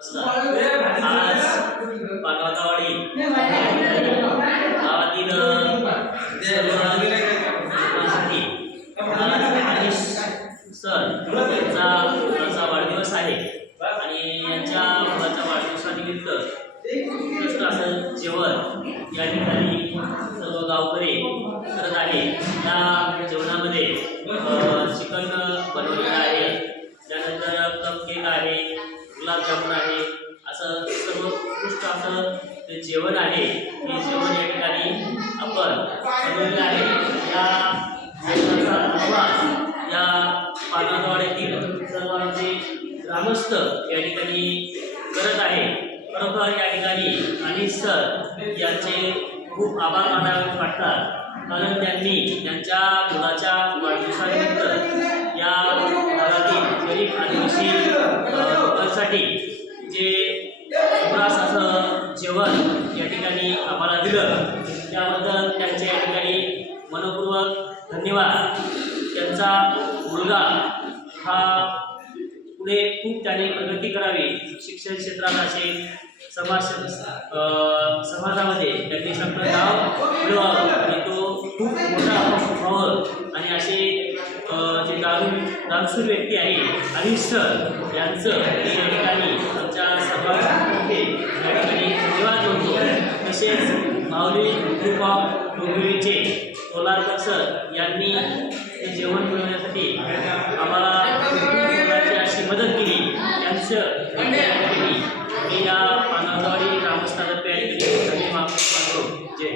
आज पानवतावाडी गावातील सर यांचा मुलाचा वाढदिवस आहे आणि यांच्या मुलाच्या वाढदिवसानिमित्त उत्कृष्ट असं जेवण या ठिकाणी सर्व गावकरी करत आहे। या जेवणामध्ये चिकन बनवलेलं आहे, त्यानंतर कप केक आहे, गुलाबजामुन आहे, असं सर्व उत्कृष्ट असं ते जेवण आहे। हे जेवण या ठिकाणी आपण बनवलेलं आहे। या जेवणाचा आवाज या पानवतावाडीतील सर्व आमचे ग्रामस्थ या ठिकाणी करत आहे। खरोखर या ठिकाणी अनिश सर यांचे खूप आभार मानावे वाटतात, कारण त्यांनी त्यांच्या मुलाच्या वाढदिवसानिमित्त या भागातील गरीब आदिवासी लोकांसाठी जे खास असं जेवण या ठिकाणी आम्हाला दिलं, त्याबद्दल त्यांचे या ठिकाणी मनपूर्वक धन्यवाद। त्यांचा मुलगा हा पुढे खूप त्याने प्रगती करावी, शिक्षण क्षेत्रात असेल, समाजामध्ये त्यांनी आपलं नाव मिळवावं आणि तो खूप मोठा व्हावं आणि असे जे दानशूर व्यक्ती आहे अनिश सर यांचं या ठिकाणी आमच्या समाजामध्ये या ठिकाणी धन्यवाद म्हणतो। तसेच माऊली ग्रुप ऑफ डोंबिवलीचे तोलारकर सर यांनी हे जेवण मिळवण्यासाठी आम्हाला अशी मदत केली। त्यांचं मी या पानवतावाडी ग्रामस्थातर्फे धन्यवाद मानतो। जय